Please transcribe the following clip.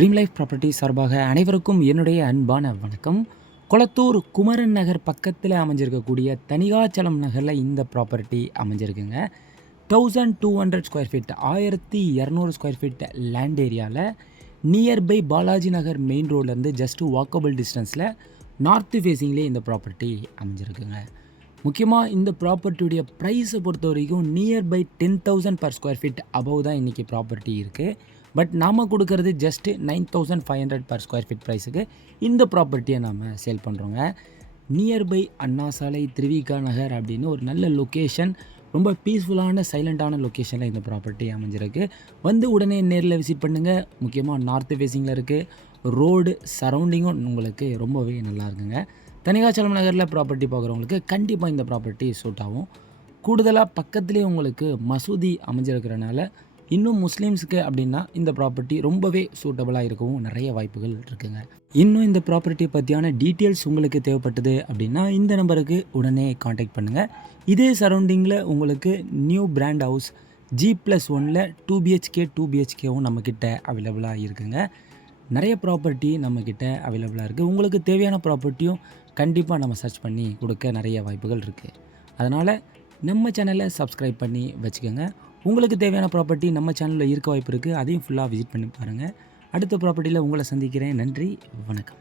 Dream life property சார்பாக அனைவருக்கும் என்னுடைய அன்பான வணக்கம். கொளத்தூர் குமரன் நகர் பக்கத்தில் அமைஞ்சிருக்கக்கூடிய தனிகாச்சலம் நகரில் இந்த ப்ராப்பர்ட்டி அமைஞ்சிருக்குங்க. 1200 square feet 1200 square feet land ஏரியாவில் நியர்பை பாலாஜி நகர் மெயின் ரோட்லேருந்து ஜஸ்ட்டு வாக்கபிள் டிஸ்டன்ஸில் நார்த்து ஃபேஸிங்லேயே இந்த ப்ராப்பர்ட்டி அமைஞ்சிருக்குங்க. முக்கியமாக இந்த ப்ராப்பர்ட்டியுடைய ப்ரைஸை பொறுத்த வரைக்கும் nearby 10,000 per square feet above தான் இன்றைக்கி ப்ராப்பர்ட்டி இருக்குது. பட் நாம் கொடுக்கறது ஜஸ்ட்டு 9,500 per ஸ்கொயர் ஃபீட் ப்ரைஸுக்கு இந்த ப்ராப்பர்ட்டியை நாம் சேல் பண்ணுறோங்க. நியர்பை அண்ணா சாலை, திருவிகா நகர் அப்படின்னு ஒரு நல்ல லொக்கேஷன், ரொம்ப பீஸ்ஃபுல்லான சைலண்ட்டான லொக்கேஷனில் இந்த ப்ராப்பர்ட்டி அமைஞ்சிருக்கு. வந்து உடனே நேரில் விசிட் பண்ணுங்கள். முக்கியமாக நார்த்து ஃபேஸிங்கில் இருக்குது. ரோடு சரௌண்டிங்கும் உங்களுக்கு ரொம்பவே நல்லா இருக்குங்க. தனிகாச்சலம் நகரில் ப்ராப்பர்ட்டி பார்க்குறவங்களுக்கு கண்டிப்பாக இந்த ப்ராப்பர்ட்டி சூட் ஆகும். கூடுதலாக பக்கத்துலேயே உங்களுக்கு மசூதி அமைஞ்சிருக்கிறனால இன்னும் முஸ்லீம்ஸுக்கு அப்படின்னா இந்த ப்ராப்பர்ட்டி ரொம்பவே சூட்டபுளாக இருக்கவும் நிறைய வாய்ப்புகள் இருக்குங்க. இன்னும் இந்த ப்ராப்பர்ட்டி பற்றியான டீட்டெயில்ஸ் உங்களுக்கு தேவைப்பட்டது அப்படின்னா இந்த நம்பருக்கு உடனே காண்டாக்ட் பண்ணுங்கள். இதே சரௌண்டிங்கில் உங்களுக்கு new brand house G+1 2 BHK 2 BHKவும் நம்மக்கிட்ட அவைலபிளாக இருக்குங்க. நிறைய ப்ராப்பர்ட்டி நம்மக்கிட்ட அவைலபிளாக இருக்குது. உங்களுக்கு தேவையான ப்ராப்பர்ட்டியும் கண்டிப்பாக நம்ம சர்ச் பண்ணி கொடுக்க நிறைய வாய்ப்புகள் இருக்குது. அதனால் நம்ம சேனலை சப்ஸ்கிரைப் பண்ணி வச்சுக்கோங்க. உங்களுக்கு தேவையான ப்ராப்பர்ட்டி நம்ம சேனலில் இருக்க வாய்ப்பு இருக்குது. அதையும் ஃபுல்லாக விசிட் பண்ணி பாருங்கள். அடுத்த ப்ராப்பர்ட்டியில் உங்களை சந்திக்கிறேன். நன்றி, வணக்கம்.